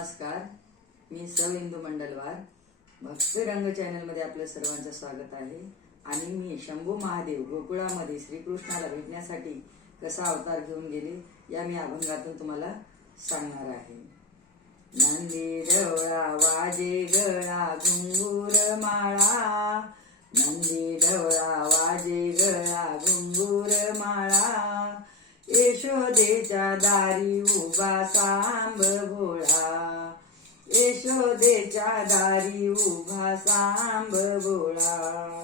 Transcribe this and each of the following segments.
नमस्कार, मी सौ इंदू मंडलवार भक्ती रंग चॅनल मध्ये आपल्या सर्वांचं स्वागत आहे। आणि मी शंभू महादेव गोकुळामध्ये श्रीकृष्णाला भेटण्यासाठी कसा अवतार घेऊन गेले या मी अभंगातून तुम्हाला सांगणार आहे। नंदी ढवळा वाजे गळा घुंगूर माळा, नंदी ढवळा वाजे गळा घुंगूर माळा, यशोदेच्या दारी उभा सांब भोळा, यशोदेच्या दारी उभा सांब भोळा।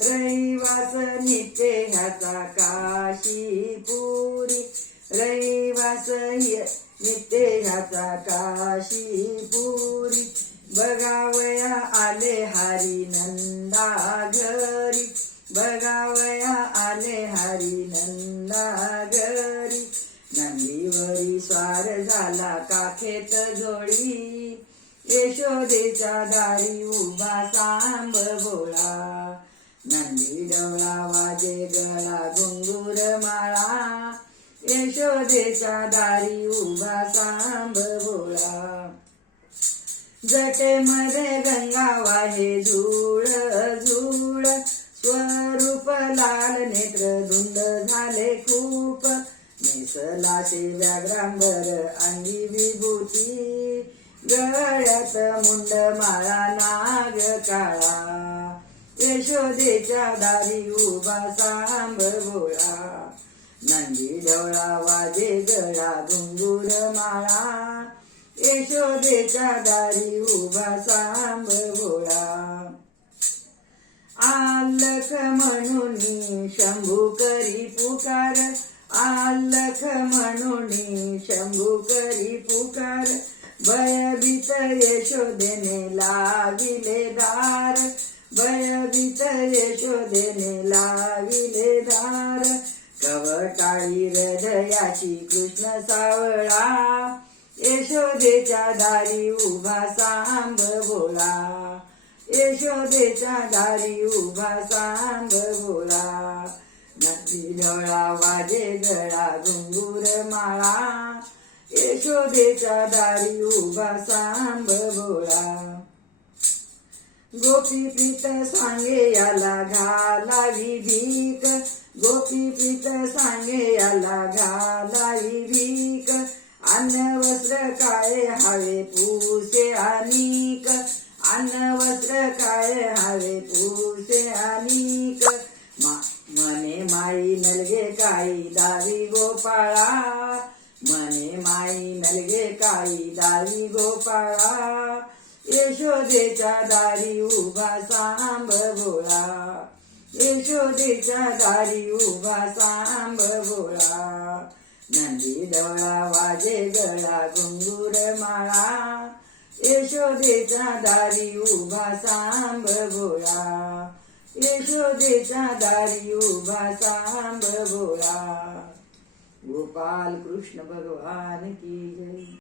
रहिवास नित्य ह्याचा काशीपुरी, रहिवास नित्य ह्याचा काशीपुरी, बघावया आले हरी नंदा घरी, बघावया आले हरी नंदा घरी। नंदीवरी स्वार झाला काखेत जोडी, यशोदेच्या दारी उभा सांब भोळा, नंदी ढवळा वाजे गळा घुंगूर माळा, यशोदेच्या दारी उभा सांब भोळा। जटेमध्ये गंगा वाहे झूळ झूळ, स्वरूप लाल नेत्र धुंद झाले खूप, नेसलाशे व्याघ्रांबर अंगी विभूती, गळ्यात मुंड माळा नाग काळा, यशोदेच्या दारी उभा सांब भोळा, नंदी ढवळा वाजे गळा घुंगूर माळा, यशोदेच्या दारी उभा सांब भोळा। आलख म्हणून शंभू करी पुकार, आलख म्हणून शंभू करी पुकार, भयभीत यशोदेने लाविले दार, भयभीत यशोदेने लाविले दार। कवटाळी हृदयाची कृष्ण सावळा, यशोदेच्या दारी उभा सांब भोळा, यशोदेच्या दारी उभा सांब भोळा। नंदी ढवळा वाजे गळा घुंगूर माळा, यशोदेच्या दारी उभा सांब भोळा। गोपीप्रीत सांगे याला घालावी भीक, गोपीप्रीत सांगे याला घालावी भीक, अन्न वस्त्र काय हवे पुसे अनीक, अन्न वस्त्र काय हवे पुसे अनीक। मने माई नलगे काई दावी गोपाळा, मने माई नलगे काई दावी गोपाळा, यशोदेच्या दारी उभा सांब भोळा, यशोदेच्या दारी उभा सांब भोळा। नंदी ढवळा वाजे गळा घुंगूर माळा, यशोदेच्या दारी उभा सांब भोळा, यशोदेच्या दारी उभा सांब भोळा। गोपाल कृष्ण भगवान की जय।